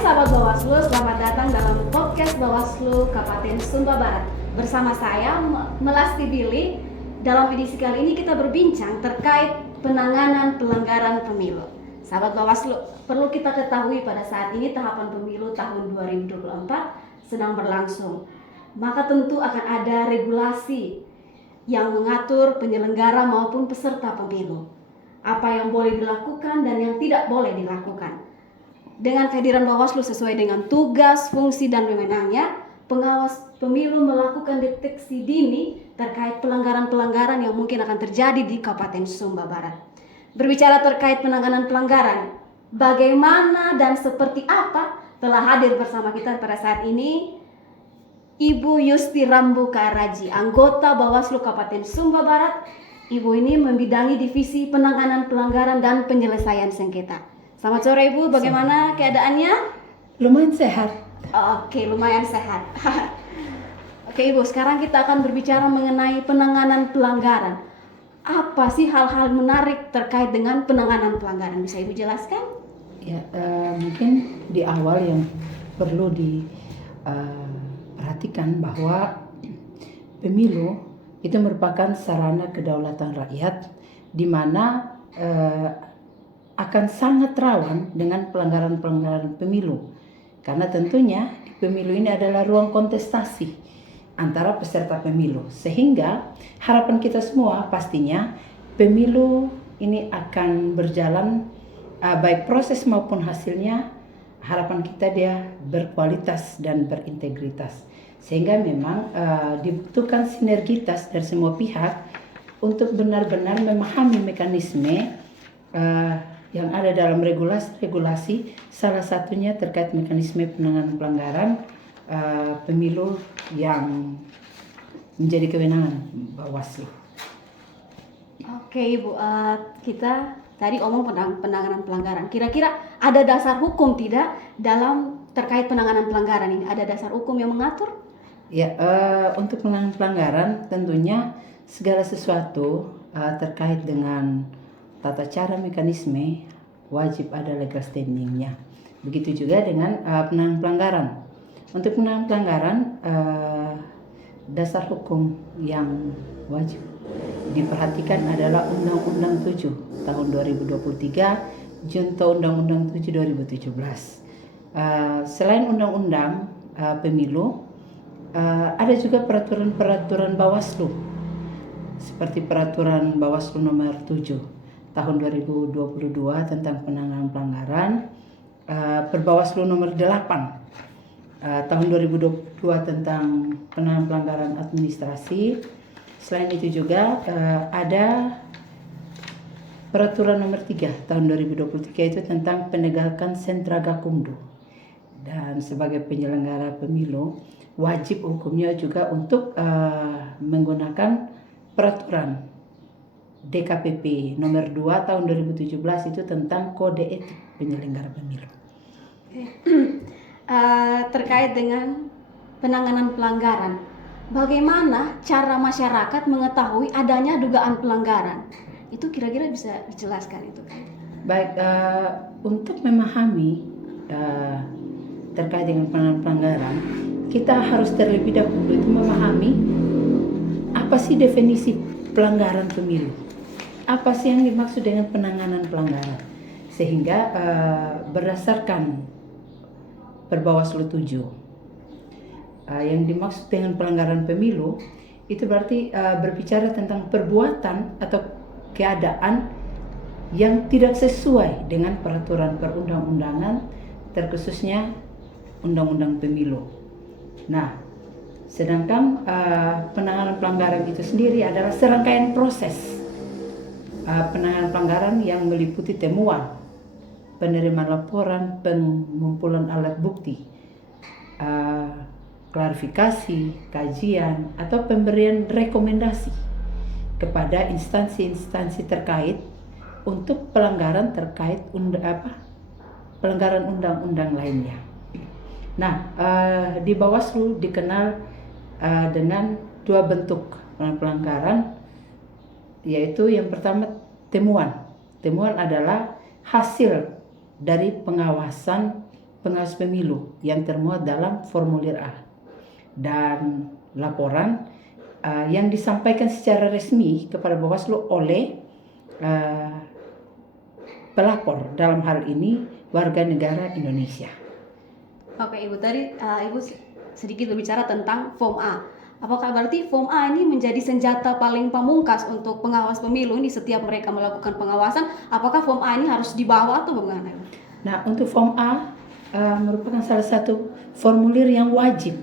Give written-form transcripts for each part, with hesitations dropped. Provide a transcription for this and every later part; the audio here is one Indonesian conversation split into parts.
sahabat Bawaslu, selamat datang dalam podcast Bawaslu Kabupaten Sumba Barat. Bersama saya Melasti Billy. Dalam edisi kali ini kita berbincang terkait penanganan pelanggaran pemilu. Sahabat Bawaslu, perlu kita ketahui pada saat ini tahapan pemilu tahun 2024 sedang berlangsung. Maka tentu akan ada regulasi yang mengatur penyelenggara maupun peserta pemilu. Apa yang boleh dilakukan dan yang tidak boleh dilakukan. Dengan kehadiran Bawaslu sesuai dengan tugas, fungsi, dan wewenangnya, pengawas pemilu melakukan deteksi dini terkait pelanggaran-pelanggaran yang mungkin akan terjadi di Kabupaten Sumba Barat. Berbicara terkait penanganan pelanggaran, bagaimana dan seperti apa telah hadir bersama kita pada saat ini Ibu Yusti Rambuka Raji, anggota Bawaslu Kabupaten Sumba Barat. Ibu ini membidangi divisi penanganan pelanggaran dan penyelesaian sengketa. Selamat sore Ibu, bagaimana keadaannya? Lumayan sehat. Oke, lumayan sehat. Oke Ibu, sekarang kita akan berbicara mengenai penanganan pelanggaran. Apa sih hal-hal menarik terkait dengan penanganan pelanggaran? Bisa Ibu jelaskan? Ya, mungkin di awal yang perlu diperhatikan bahwa pemilu itu merupakan sarana kedaulatan rakyat, di mana akan sangat rawan dengan pelanggaran-pelanggaran pemilu. Karena tentunya di pemilu ini adalah ruang kontestasi antara peserta pemilu. Sehingga harapan kita semua pastinya pemilu ini akan berjalan baik proses maupun hasilnya, harapan kita dia berkualitas dan berintegritas. Sehingga memang dibutuhkan sinergitas dari semua pihak untuk benar-benar memahami mekanisme yang ada dalam regulasi, salah satunya terkait mekanisme penanganan pelanggaran pemilu yang menjadi kewenangan Bawaslu. Oke Ibu, kita tadi omong penanganan pelanggaran. Kira-kira ada dasar hukum tidak dalam terkait penanganan pelanggaran ini? Ada dasar hukum yang mengatur? Ya, untuk penanganan pelanggaran tentunya segala sesuatu terkait dengan tata cara mekanisme wajib ada legal standingnya. Begitu juga dengan penanganan pelanggaran. Untuk penanganan pelanggaran, dasar hukum yang wajib diperhatikan adalah Undang-Undang 7 tahun 2023, Junto Undang-Undang 7 2017. Selain Undang-Undang Pemilu, ada juga peraturan-peraturan Bawaslu, seperti peraturan Bawaslu nomor 7 tahun 2022 tentang penanganan pelanggaran, Perbawaslu nomor 8 tahun 2022 tentang penanganan pelanggaran administrasi. Selain itu juga ada peraturan nomor 3 tahun 2023 itu tentang penegakan sentra gakumdu. Dan sebagai penyelenggara pemilu wajib hukumnya juga untuk menggunakan peraturan DKPP nomor 2 tahun 2017 itu tentang kode etik penyelenggara pemilu. Terkait dengan penanganan pelanggaran, bagaimana cara masyarakat mengetahui adanya dugaan pelanggaran? Itu kira-kira bisa dijelaskan itu? Baik, untuk memahami terkait dengan penanganan pelanggaran, kita harus terlebih dahulu itu memahami apa sih definisi pelanggaran pemilu. Apa sih yang dimaksud dengan penanganan pelanggaran? Sehingga berdasarkan Perbawaslu 7, yang dimaksud dengan pelanggaran pemilu itu berarti berbicara tentang perbuatan atau keadaan yang tidak sesuai dengan peraturan perundang-undangan, terkhususnya Undang-Undang Pemilu. Nah, sedangkan penanganan pelanggaran itu sendiri adalah serangkaian proses penanganan pelanggaran yang meliputi temuan, penerimaan laporan, pengumpulan alat bukti, klarifikasi, kajian, atau pemberian rekomendasi kepada instansi-instansi terkait untuk pelanggaran terkait pelanggaran undang-undang lainnya. Nah, di Bawaslu dikenal dengan dua bentuk pelanggaran, yaitu yang pertama temuan. Temuan adalah hasil dari pengawasan pengawas pemilu yang termuat dalam formulir A. Dan laporan yang disampaikan secara resmi kepada Bawaslu oleh pelapor, dalam hal ini warga negara Indonesia. Oke Ibu, tadi Ibu sedikit berbicara tentang Form A. Apakah berarti Form A ini menjadi senjata paling pamungkas untuk pengawas pemilu ini setiap mereka melakukan pengawasan? Apakah Form A ini harus dibawa atau bagaimana? Nah, untuk Form A merupakan salah satu formulir yang wajib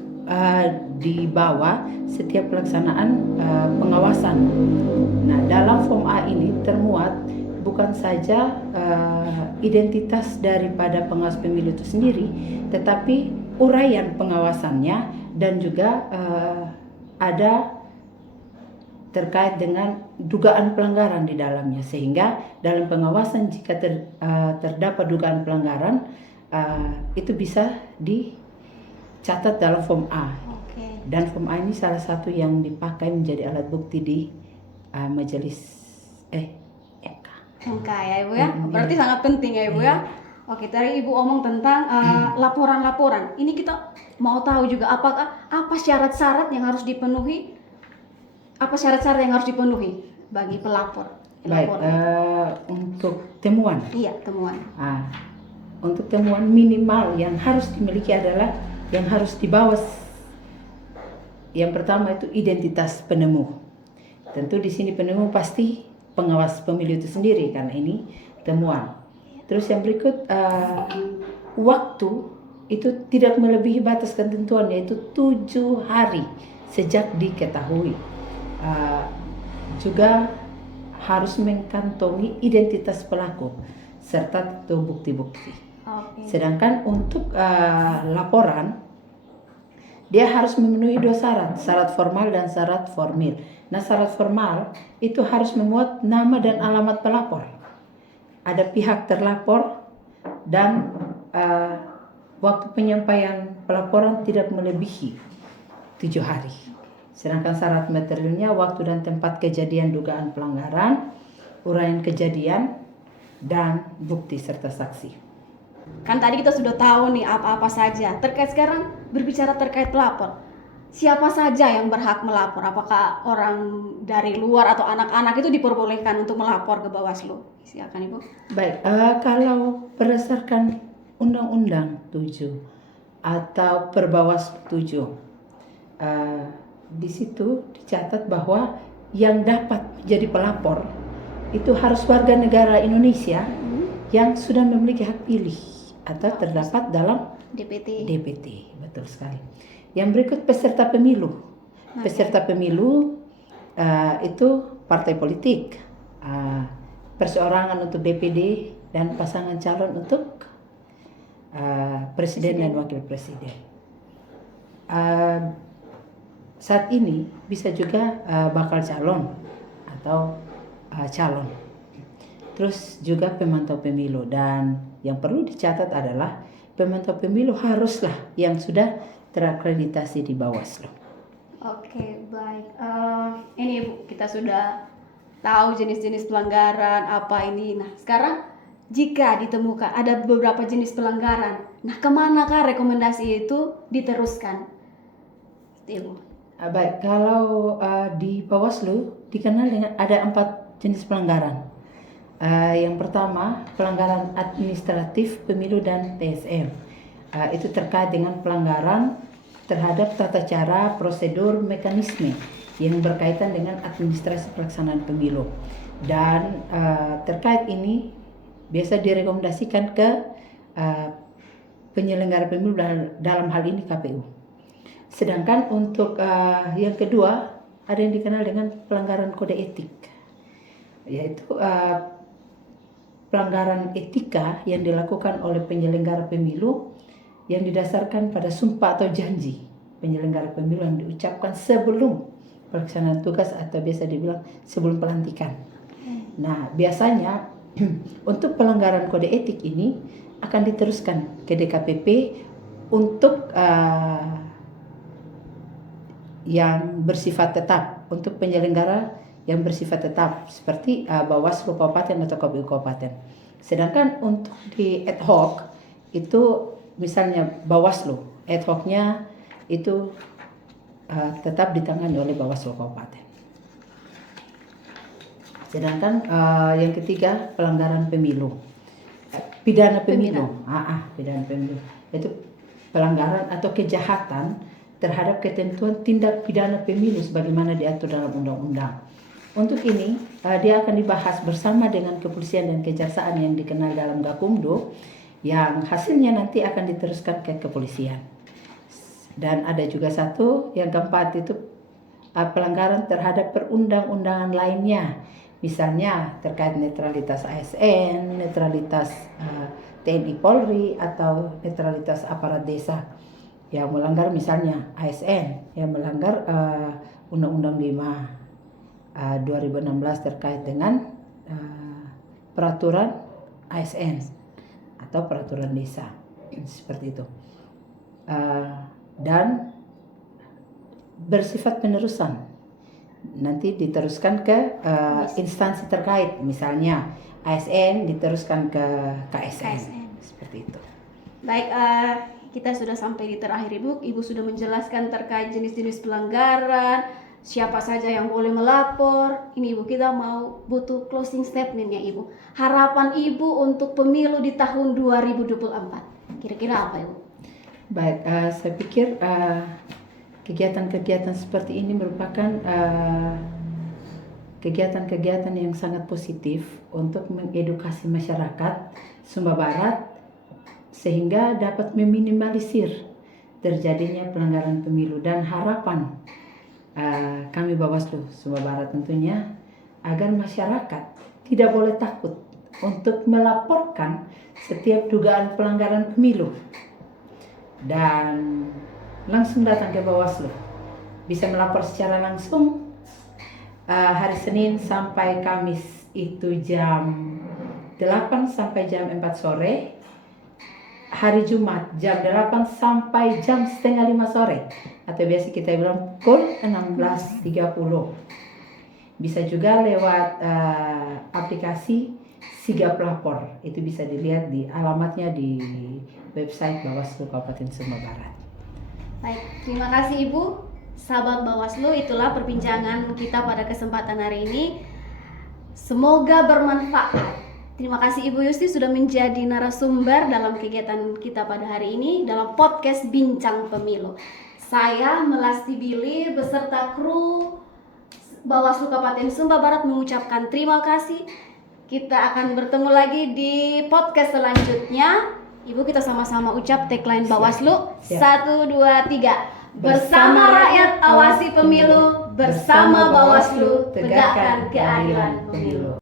dibawa setiap pelaksanaan pengawasan. Nah, dalam Form A ini termuat bukan saja identitas daripada pengawas pemilu itu sendiri, tetapi uraian pengawasannya dan juga ada terkait dengan dugaan pelanggaran di dalamnya, sehingga dalam pengawasan jika terdapat dugaan pelanggaran itu bisa dicatat dalam Form A. Oke. Dan Form A ini salah satu yang dipakai menjadi alat bukti di majelis MK. MK ya Ibu ya, berarti sangat penting ya Ibu ya. Oke, tadi Ibu omong tentang laporan-laporan. Ini kita mau tahu juga apa syarat-syarat yang harus dipenuhi, bagi pelapor. Baik, untuk temuan. Iya, temuan. Untuk temuan minimal yang harus dimiliki adalah yang harus dibawa. Yang pertama itu identitas penemu. Tentu di sini penemu pasti pengawas pemilu itu sendiri karena ini temuan. Terus yang berikut waktu itu tidak melebihi batas ketentuan, yaitu 7 hari sejak diketahui. Juga harus mengantongi identitas pelaku serta bukti-bukti. Okay. Sedangkan untuk laporan dia harus memenuhi 2 syarat, syarat formal dan syarat formil. Nah, syarat formal itu harus memuat nama dan alamat pelapor. Ada pihak terlapor dan waktu penyampaian pelaporan tidak melebihi 7 hari. Sedangkan syarat materialnya waktu dan tempat kejadian dugaan pelanggaran, uraian kejadian, dan bukti serta saksi. Kan tadi kita sudah tahu nih apa-apa saja. Sekarang berbicara terkait pelapor. Siapa saja yang berhak melapor? Apakah orang dari luar atau anak-anak itu diperbolehkan untuk melapor ke Bawaslu? Silakan Ibu. Baik, kalau berdasarkan Undang-Undang 7 atau Perbawaslu 7, di situ dicatat bahwa yang dapat menjadi pelapor itu harus warga negara Indonesia yang sudah memiliki hak pilih atau terdapat dalam DPT, betul sekali. Yang berikut peserta pemilu. Peserta pemilu itu partai politik, perseorangan untuk DPD dan pasangan calon untuk presiden dan wakil presiden. Saat ini bisa juga bakal calon atau calon. Terus juga pemantau pemilu, dan yang perlu dicatat adalah pemantau pemilu haruslah yang sudah terakreditasi di Bawaslu. Oke, baik. Ini Ibu, kita sudah tahu jenis-jenis pelanggaran apa ini. Nah, sekarang jika ditemukan ada beberapa jenis pelanggaran, nah kemanakah rekomendasi itu diteruskan? Ibu. Baik, kalau di Bawaslu dikenal dengan ada 4 jenis pelanggaran. Yang pertama, pelanggaran administratif pemilu dan TSM. Itu terkait dengan pelanggaran terhadap tata cara, prosedur, mekanisme yang berkaitan dengan administrasi pelaksanaan pemilu. Dan terkait ini biasa direkomendasikan ke penyelenggara pemilu dalam hal ini KPU. Sedangkan untuk yang kedua ada yang dikenal dengan pelanggaran kode etik, yaitu pelanggaran etika yang dilakukan oleh penyelenggara pemilu yang didasarkan pada sumpah atau janji penyelenggara pemilu yang diucapkan sebelum pelaksanaan tugas atau biasa dibilang sebelum pelantikan. Nah, biasanya untuk pelanggaran kode etik ini akan diteruskan ke DKPP untuk yang bersifat tetap, untuk penyelenggara yang bersifat tetap seperti Bawaslu Kabupaten atau KPU Kabupaten. Sedangkan untuk di ad hoc itu misalnya Bawaslu, ad hoc-nya itu tetap ditangani oleh Bawaslu Kabupaten. Sedangkan yang ketiga pelanggaran pemilu, pidana pemilu, pidana pemilu itu pelanggaran atau kejahatan terhadap ketentuan tindak pidana pemilu sebagaimana diatur dalam undang-undang. Untuk ini dia akan dibahas bersama dengan kepolisian dan kejaksaan yang dikenal dalam Gakumdu, yang hasilnya nanti akan diteruskan ke kepolisian. Dan ada juga satu yang keempat itu pelanggaran terhadap perundang-undangan lainnya, misalnya terkait netralitas ASN, netralitas TNI Polri, atau netralitas aparat desa. Yang melanggar misalnya ASN, yang melanggar Undang-Undang 5 2016 terkait dengan peraturan ASN atau peraturan desa, seperti itu. Dan bersifat penerusan, nanti diteruskan ke instansi terkait, misalnya ASN diteruskan ke KSN. Seperti itu. Baik, kita sudah sampai di terakhir Ibu. Ibu sudah menjelaskan terkait jenis-jenis pelanggaran, siapa saja yang boleh melapor. Ini Ibu, kita mau butuh closing statementnya Ibu. Harapan Ibu untuk pemilu di tahun 2024. Kira-kira apa Ibu? Baik, saya pikir kegiatan-kegiatan seperti ini merupakan kegiatan-kegiatan yang sangat positif untuk mengedukasi masyarakat Sumba Barat sehingga dapat meminimalisir terjadinya pelanggaran pemilu. Dan harapan kami Bawaslu Sumba Barat tentunya agar masyarakat tidak boleh takut untuk melaporkan setiap dugaan pelanggaran pemilu dan langsung datang ke Bawaslu. Bisa melapor secara langsung hari Senin sampai Kamis itu jam 8 sampai jam 4 sore. Hari Jumat jam 8 sampai jam setengah 5 sore, atau biasa kita bilang pukul 16.30. Bisa juga lewat aplikasi Sigap Lapor. Itu bisa dilihat di alamatnya di website Bawaslu Kabupaten Sumba Barat. Baik, terima kasih Ibu. Sahabat Bawaslu, itulah perbincangan kita pada kesempatan hari ini. Semoga bermanfaat. Terima kasih Ibu Yusti sudah menjadi narasumber dalam kegiatan kita pada hari ini dalam podcast Bincang Pemilu. Saya Melasti Billy beserta kru Bawaslu Kabupaten Sumba Barat mengucapkan terima kasih. Kita akan bertemu lagi di podcast selanjutnya. Ibu, kita sama-sama ucap tagline Bawaslu. 1, 2, 3. Bersama rakyat awasi pemilu, bersama Bawaslu tegakkan keadilan pemilu.